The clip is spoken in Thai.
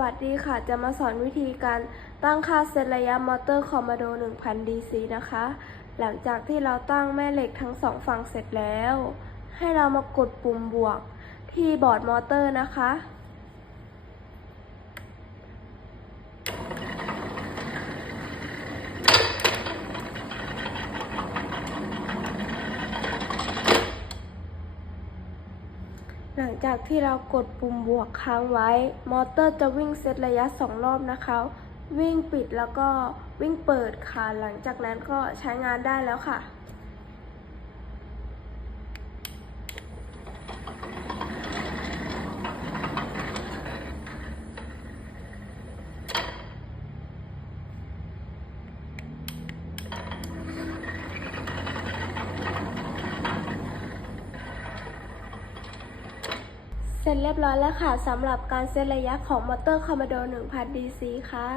วัสดีค่ะ จะมาสอนวิธีการตั้งค่าเซตระยะมอเตอร์คอมม d โด1000 DC นะคะ หลังจากที่เราตั้งแม่เหล็กทั้งสองฝั่งเสร็จแล้ว ให้เรามากดปุ่มบวกที่บอร์ดมอเตอร์นะคะ หลังจากที่เรากดปุ่มบวกค้างไว้ มอเตอร์จะวิ่งเซตระยะ 2 รอบนะคะ วิ่งปิดแล้วก็วิ่งเปิดค่ะ หลังจากนั้นก็ใช้งานได้แล้วค่ะ เสร็จเรียบร้อยแล้วค่ะสำหรับการเซตระยะของมอเตอร์คอมมโด1000 DC ค่ะ